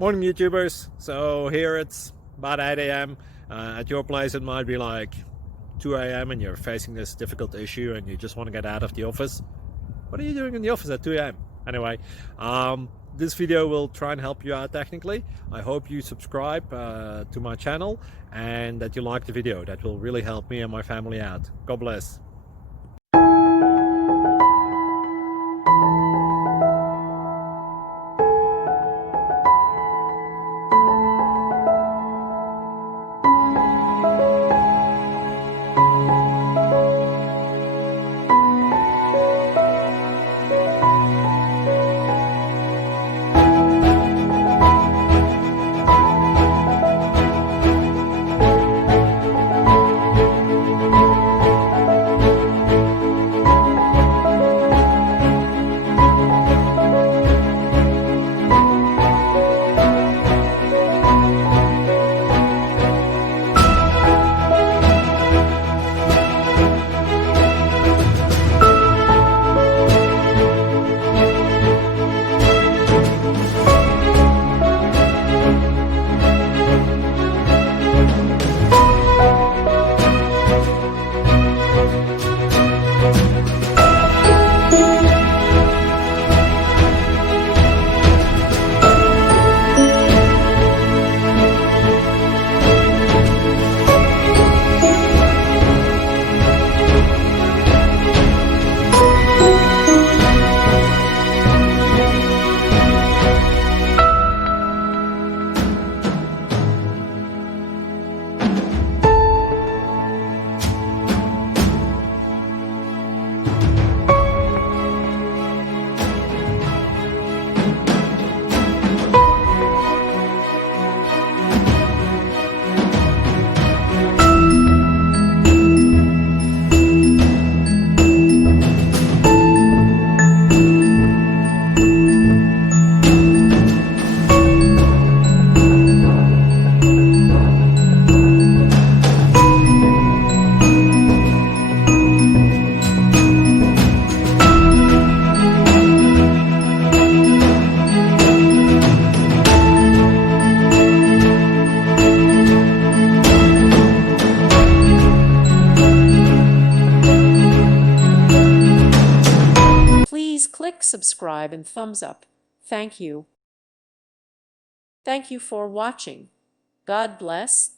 Morning YouTubers. So here it's about 8 a.m. At your place it might be like 2 a.m. and you're facing this difficult issue and you just want to get out of the office. What are you doing in the office at 2 a.m.? Anyway, this video will try and help you out technically. I hope you subscribe to my channel and that you like the video. That will really help me and my family out. God bless. Please click subscribe and thumbs up. Thank you. Thank you for watching. God bless.